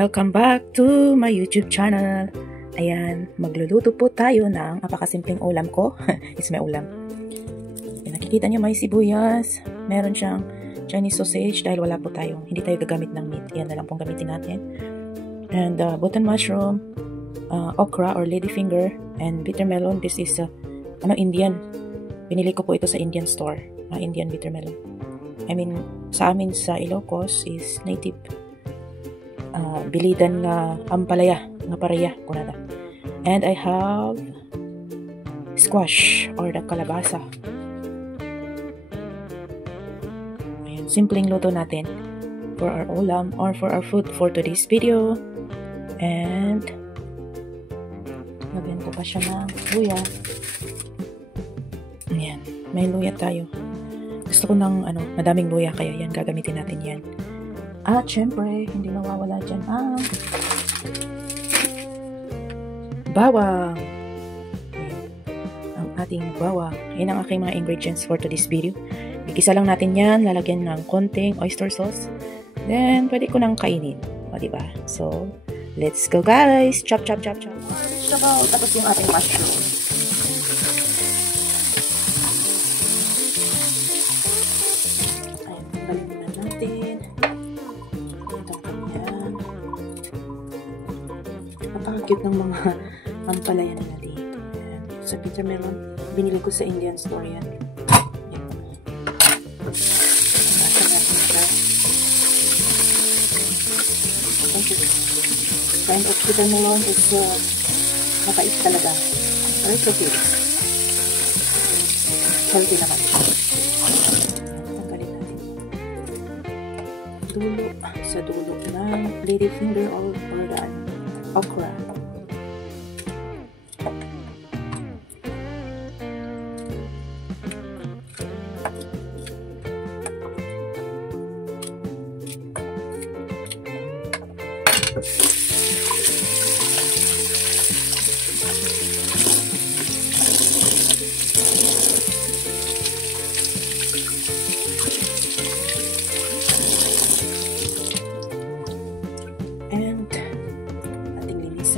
Welcome back to my YouTube channel. Ayan, magluluto po tayo ng apakasimpleng ulam ko. It's my ulam. Nakikita niyo may sibuyas. Meron siyang Chinese sausage dahil wala po tayo. Hindi tayo gagamit ng meat. Yan na lang pong gamitin natin. And button mushroom, okra or ladyfinger, and bitter melon. This is Indian. Pinili ko po ito sa Indian store. Indian bitter melon. I mean, sa amin sa Ilocos is native. Bilidan nga ampalaya, nga paraya, kunada. And I have squash or the kalabasa. Ayan, simpleng luto natin for our ulam or for our food for today's video. And lagyan ko pa siya ng luya. Ayan, may luya tayo. Gusto ko ng madaming luya kaya yan, gagamitin natin yan. At syempre, hindi mawawala dyan bawang. Ayan, ang ating bawang. Ayan ang aking mga ingredients for today's video. Igisa lang natin yan, lalagyan ng konting oyster sauce. Then, pwede ko nang kainin. O, diba? So, let's go guys! Chop, chop, chop, chop. Tapos yung ating mushroom. Ayan, tanggalin na natin. Napaka-cute ng mga ampalaya nila dito. Ayan. Sa bitter melon, binili ko sa Indian store yan. Nasa natin siya. Kind of bitter melon is mapait talaga. Pero it's okay. Healthy naman siya. Tanggalin natin. Sa dulo ng ladyfinger or okra.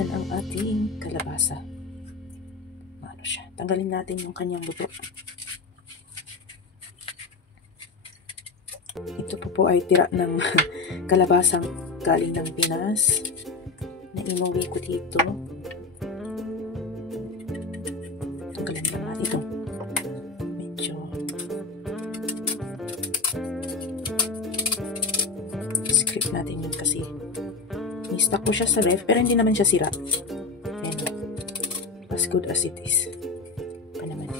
Ang ating kalabasa. Ano siya? Tanggalin natin yung kanyang buto. Ito po ay tira ng kalabasang galing ng Pinas na inuwi ko dito. Tanggalin lang natin ito. Medyo script natin yun kasi stock ko siya sa ref, pero hindi naman siya sira. And as good as it is. Pa naman.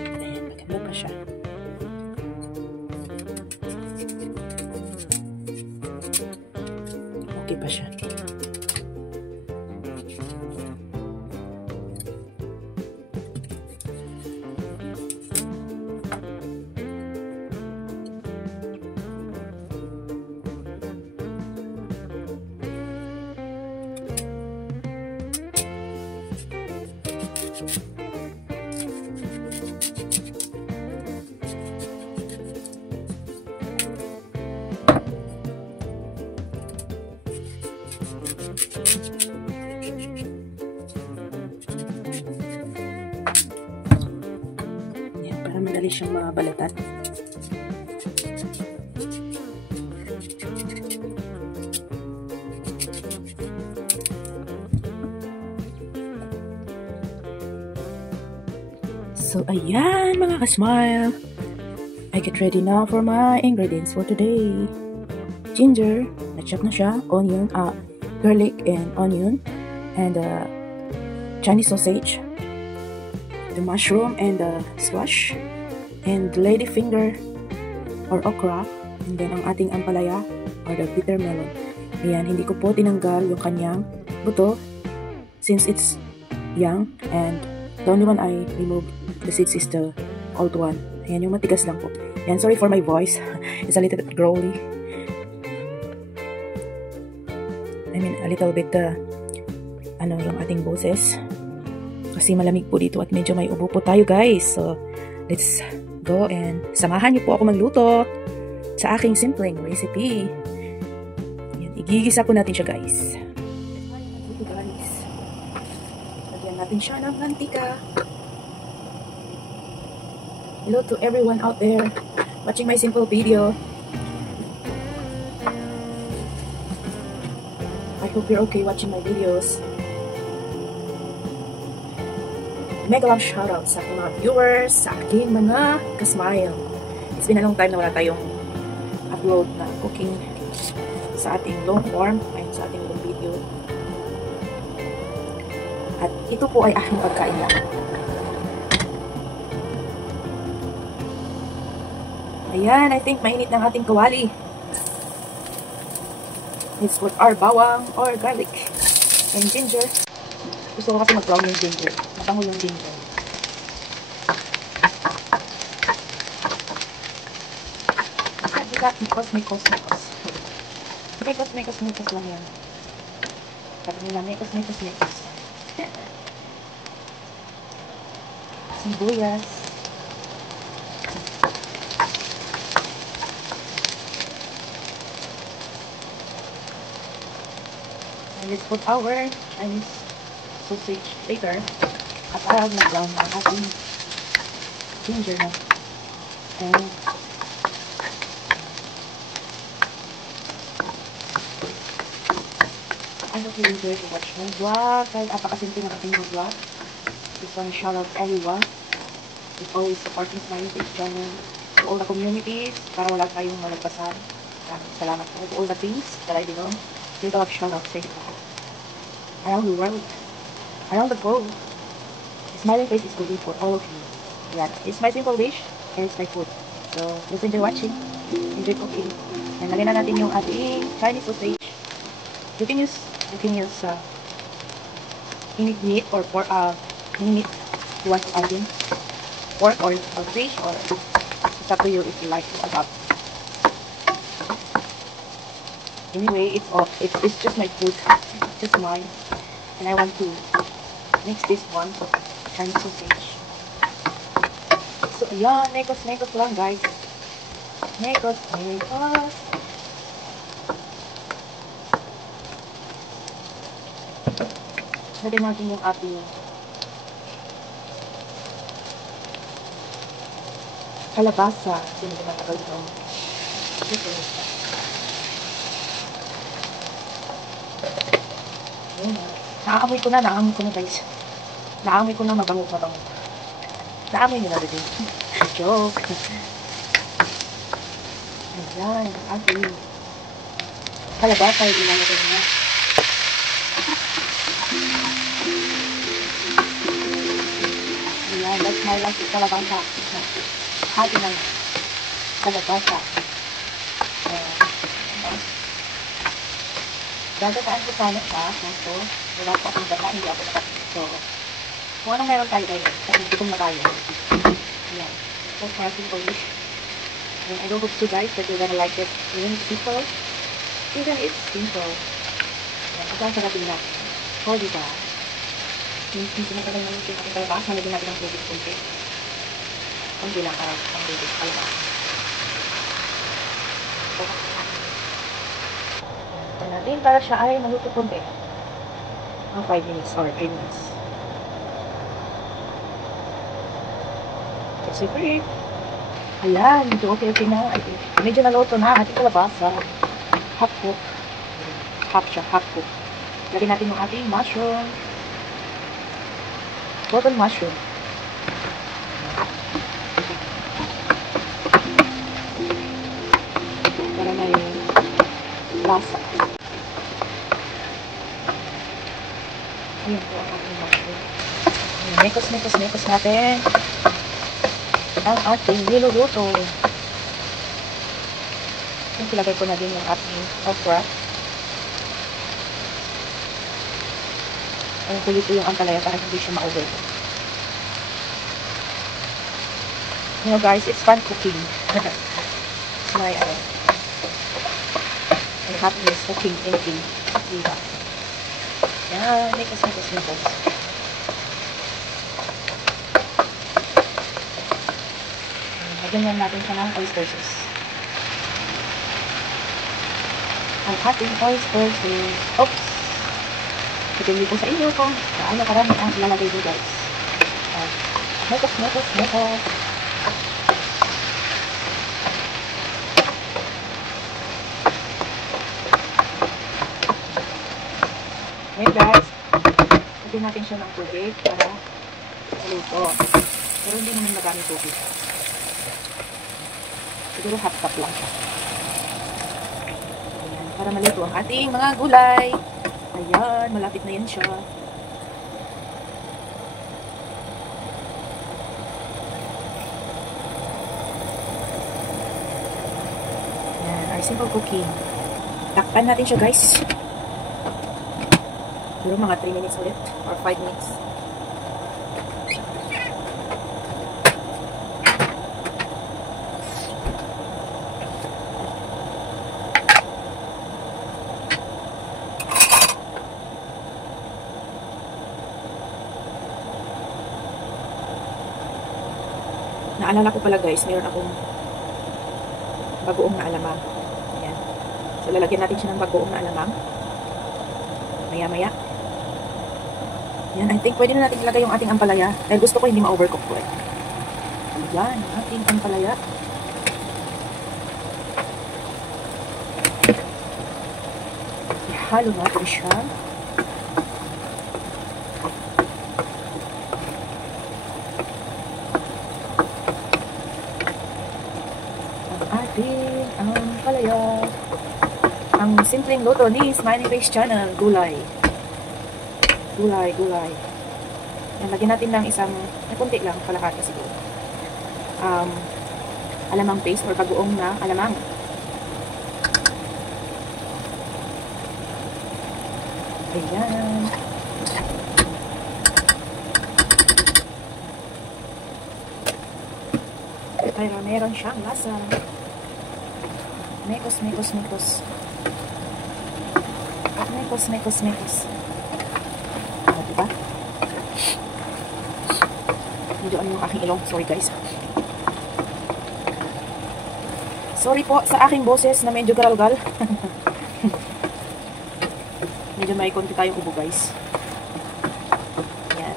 Ayan, maganda pa siya. Okay pa siya. Yan, para madali siyang mabalatan. So, ayan mga ka-smile. I get ready now for my ingredients for today. Ginger, na-chop na siya. Onion, garlic and onion. And Chinese sausage. The mushroom and the squash. And ladyfinger or okra. And then ang ating ampalaya or the bitter melon. Ayan, hindi ko po tinanggal yung kanyang buto since it's young. And the only one I removed the seeds is the old one. Ayan, yung matigas lang po. Ayan, sorry for my voice. It's a little bit growly. I mean, a little bit yung ating boses. Kasi malamig po dito at medyo may ubo po tayo guys. So, let's go and samahan niyo po ako magluto sa aking simpleng recipe. Yan, igigisa po natin siya guys. Ito guys. Lagyan natin siya ng mantika. Hello to everyone out there watching my simple video. I hope you're okay watching my videos. Mega love shoutout sa aking mga viewers, sa aking mga ka-smile. It's been a long time na wala tayong upload na cooking sa ating long form, ay sa ating long video. At ito po ay aking pagkain lang. Ayan, I think mainit ng ating kawali. Let's put our bawang or garlic and ginger. Gusto ko kasi mag-brown yung ginger. Mabango yung ginger. Mikos. Mikos lang yan. Sabi nila, mikos. Sibuyas. And let's put our Chinese sausage later. At ayaw na brown ang ating ginger na. And I hope you enjoy to watch my vlog. Kahit apakasimple ng ating vlog. Just want to shout out everyone who's always supporting my YouTube channel. To all the communities, para wala tayong malagpasan. Salamat po to all the things that I belong. Little of shout out sa inyo. Around the world, around the globe. Smiling face is cooking for all of you. Yeah, it's my simple dish and it's my food. So, just enjoy watching, enjoy cooking. And lagyan na natin yung ating Chinese sausage. You can use meat or pork, meat you want to add in. Pork or fish, or it's up to you if you like it or not. Anyway, it's just my food, just mine. And I want to mix this one Chinese sausage. So, ayan, nekos lang guys. Nekos. Lagyan natin yung ating kalabasa. Sino ba matagal ito? Naamoy ko na guys. Naamoy ko na mabango. Naamoy nyo na rin. Joke. Ayan, ating kalabasa yung ginamit na. Ayan, that's my last kalabasa. Hati ng kalabasa. Gagataan ko sana siya. So, wala ko akong gata, hindi ako nakapito. Kung anong meron tayo kayo, kasi gutom na tayo. Ayan. So, for simple dish. And I do hope you guys that you're gonna like it. Even simple. Even it's simple. Ayan. Ito ang sarapin natin. O, diba? Hindi sinatagal namin yung ating kalabasa. Naging natin ang tubig kunti. Kunti lang para ang tubig kalabasa. Natin para siya ay maluto kunti. 5 minutes or 3 minutes. Kasi break. Ayan, ito okay na. Medyo naluto na ating kalabasa. Half cook. Half cook. Lagyan natin yung ating mushroom. Golden mushroom. Para na yung lasa. Ayan po ang ating mushroom. Mekos natin ang ating niluluto. Yung ilagay ko na din yung ating okra. Ang kulit ko yung ampalaya para hindi siya ma-over. You know guys, it's fun cooking. It's my happiness cooking, thinking. Diba? Yan, mikos. Lagyan natin siya ng oyster sauce. Ang ating oyster sauce. Oops! Pagpili ko sa inyo kung gaano karami ang ilalagay ko, guys. Mikos. Ngayon, guys, lagyan natin siya ng tubig para maluto. Pero hindi naman magamit tubig. Siguro half cup lang siya. Ayan, para maluto ang ating mga gulay. Ayan, malapit na yan siya. Ayan, our simple cooking. Takpan natin siya, guys. Siguro mga 3 minutes ulit or 5 minutes. Naalala ko pala, guys, mayroon akong bagoong na alamang. Ayan. So, lalagyan natin siya ng bagoong na alamang. Maya-maya. Yan, I think pwede na natin ilagay yung ating ampalaya. Dahil gusto ko hindi ma-overcook po eh. Ayan, ating ampalaya. Ihalo natin siya. Ang ating ampalaya. Ang simpleng luto ni Smiley Face Channel, gulay. Gulay. Yan, lagyan natin ng isang, kunti lang, kalahati siguro. Alamang paste or bagoong na alamang. Ayan. Pero meron siyang lasa. Mekos. Diba? Medyo ano yung aking ilong. Sorry, guys. Sorry po sa aking boses na medyo garalgal. Medyo may konti tayong ubo, guys. Yan.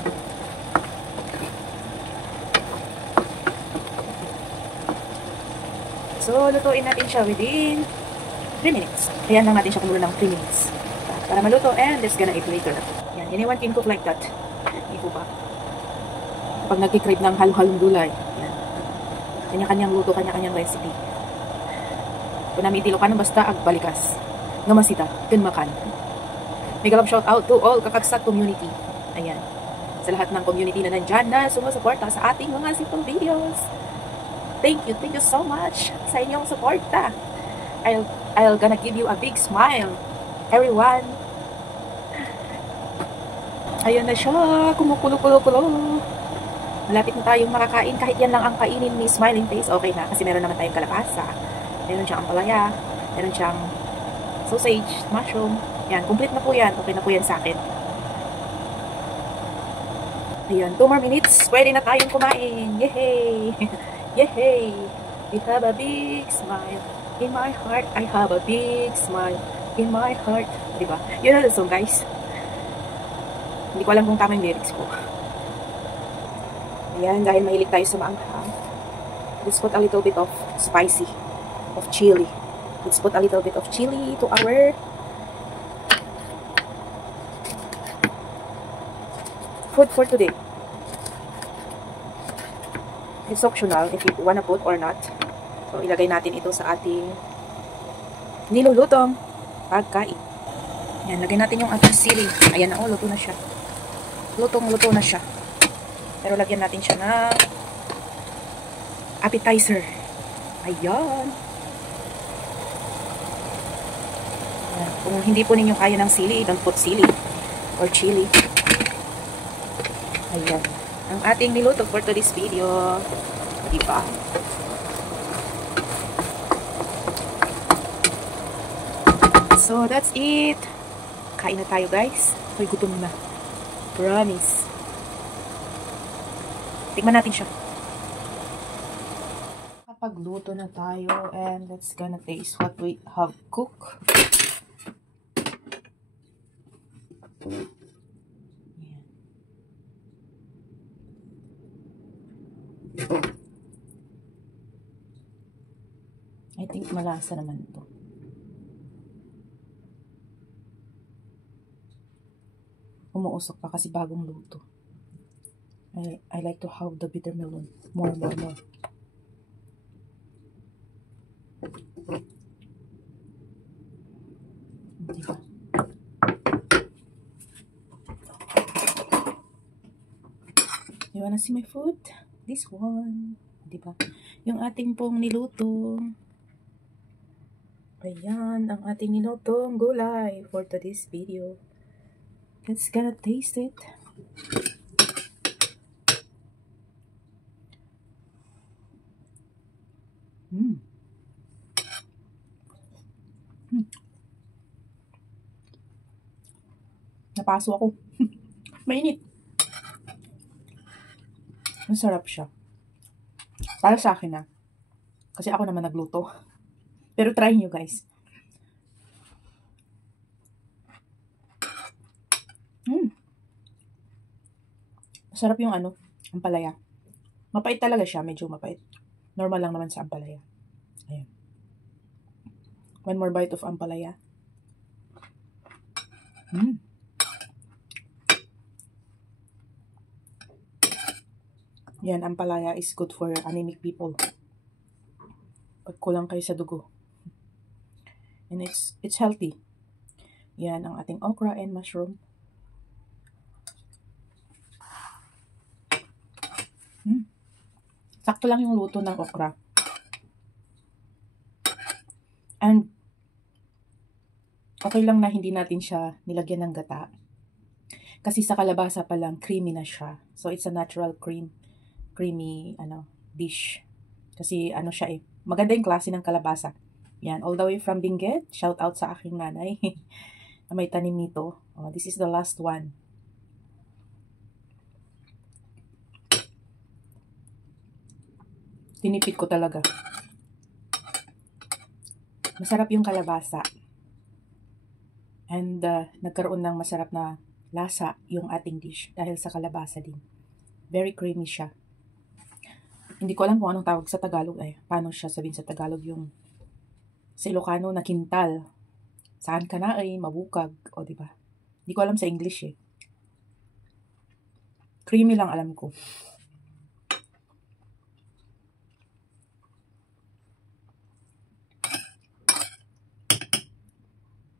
So, lutuin natin siya within 3 minutes. Ayan lang natin siya kumulo ng 3 minutes. Para maluto, and let's gonna eat later. Yan, anyone can cook like that. Hindi po ba? Kapag nagkikrave ng halo-halong gulay. Yan. Kanya-kanyang luto, kanya-kanyang recipe. Kung namitilo ka ng basta, agbalikas. Ngamasita, makan. Mega love shout out to all Kakagsak community. Ayan. Sa lahat ng community na nandyan na sumusuporta sa ating mga simple videos. Thank you so much sa inyong suporta. I'll gonna give you a big smile, everyone. Ayun na siya, kumukulo-kulo-kulo. Malapit na tayong makakain. Kahit yan lang ang kainin ni Smiling Face, okay na. Kasi meron naman tayong kalabasa. Meron siyang ampalaya. Meron siyang sausage, mushroom. Yan, complete na po yan. Okay na po yan sa akin. Ayan, 2 more minutes. Pwede na tayong kumain. Yehey! Yehey! We have a big smile. In my heart, I have a big smile. In my heart. Diba? Yun na the song, guys. Hindi ko alam kung tama yung lyrics ko. Ayan, dahil mahilig tayo sa maanghang. Let's put a little bit of spicy, of chili. Let's put a little bit of chili to our food for today. It's optional if you wanna put or not. So, ilagay natin ito sa ating nilulutong pagkain. Ayan, lagay natin yung ating sili. Ayan na, luto na siya. Lutong-luto na siya. Pero lagyan natin siya ng appetizer. Ayan. Ayan. Kung hindi po ninyo kaya ng sili, don't put sili or chili. Ayan. Ang ating niluto for today's video. Diba? So, that's it. Kain na tayo guys. Ako'y gutom na. Promise. Tikman natin siya. Kapagluto na tayo and let's gonna taste what we have cooked. I think malasa naman ito. Umuusok pa kasi bagong luto. I like to have the bitter melon. More. Diba? You wanna see my food? This one. Diba? Yung ating pong niluto. Ayan, ang ating nilutong gulay for today's video. Let's gonna taste it. Napaso ako. Mainit. Masarap siya. Para sa akin na. Kasi ako naman nagluto. Pero try nyo guys. Masarap yung ampalaya. Mapait talaga siya. Medyo mapait. Normal lang naman sa ampalaya. Ayan. One more bite of ampalaya. Yan, ampalaya is good for anemic people. Pag kulang kayo sa dugo. And it's healthy. Yan, ang ating okra and mushroom. Sakto lang yung luto ng okra. And okay lang na hindi natin siya nilagyan ng gata. Kasi sa kalabasa pa lang, creamy na siya. So, it's a natural creamy dish. Kasi siya maganda yung klase ng kalabasa. Yan, all the way from Benguet. Shout out sa aking nanay na may tanim nito. Oh, this is the last one. Tinipid ko talaga. Masarap yung kalabasa. And nagkaroon ng masarap na lasa yung ating dish dahil sa kalabasa din. Very creamy siya. Hindi ko alam kung anong tawag sa Tagalog. Paano siya sabihin sa Tagalog yung sa Ilocano na kintal. Saan ka na mabukag. O diba? Hindi ko alam sa English Creamy lang alam ko.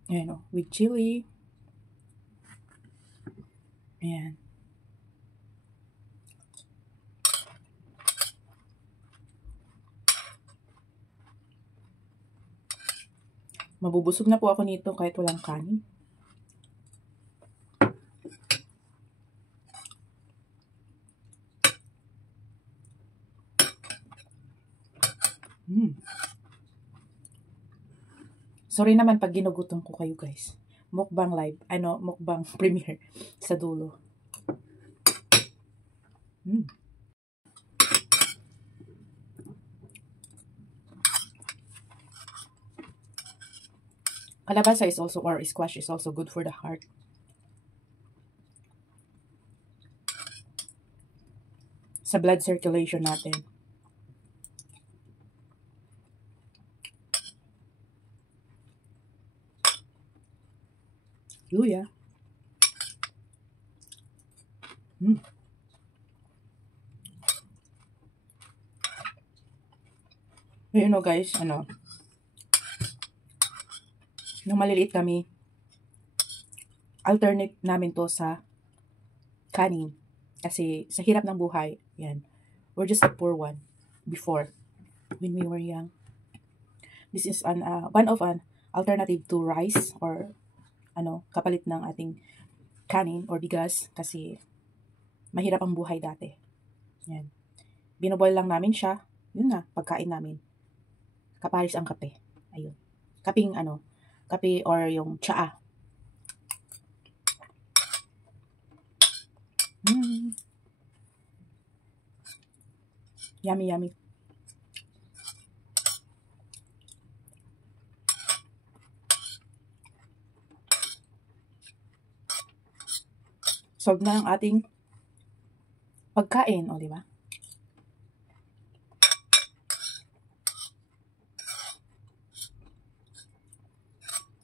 Ayan with chili. Ayan. Mabubusog na po ako nito kahit walang kanin. Sorry naman pag ginugutom ko kayo guys. Mukbang live. Mukbang premiere sa dulo. Kalabasa is also, or squash is also good for the heart. Sa blood circulation natin. Luya. You know guys, nung maliliit kami, alternate namin to sa kanin. Kasi sa hirap ng buhay, yan. We're just a poor one before, when we were young. This is one of an alternative to rice or kapalit ng ating kanin or bigas kasi mahirap ang buhay dati. Yan. Binoboil lang namin siya. Yun na, pagkain namin. Kaparis ang kape. Ayun. Kape or yung tsaa. Yummy, yummy. Solve na ang ating pagkain, o di ba?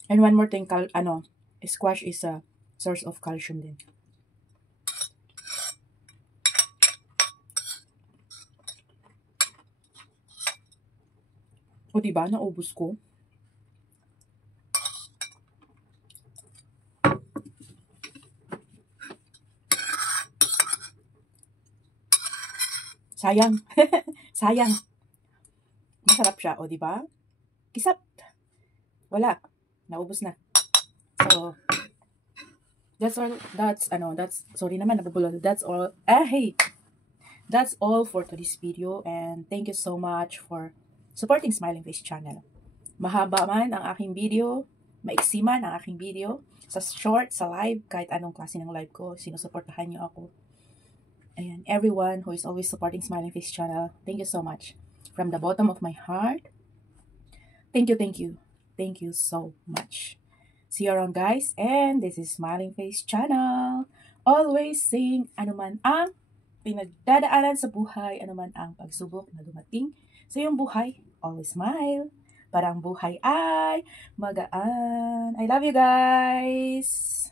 And one more thing, squash is a source of calcium din. O diba, naubos ko. Sayang. Sayang. Masarap siya, o diba? Kisap. Wala. Naubos na. So, sorry naman, nabubulol. That's all. Hey! That's all for today's video, and thank you so much for supporting Smiling Face channel. Mahaba man ang aking video, maiksi man ang aking video, sa short, sa live, kahit anong klase ng live ko, sinusuportahan niyo ako. Ayan, everyone who is always supporting Smiling Face channel, thank you so much. From the bottom of my heart, thank you, thank you. Thank you so much. See you around, guys, and this is Smiling Face channel. Always saying anuman ang pinagdadaanan sa buhay, anuman ang pagsubok na dumating sa iyong buhay, always smile. Para ang buhay ay magaan. I love you guys!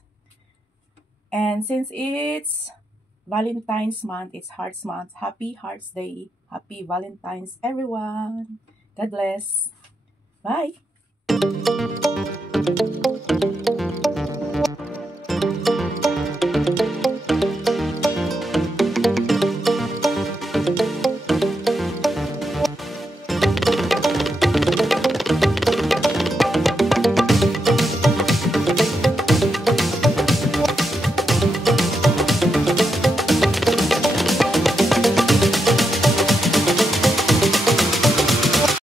And since it's Valentine's month, it's Hearts month, happy Hearts Day, happy Valentine's everyone. God bless. Bye!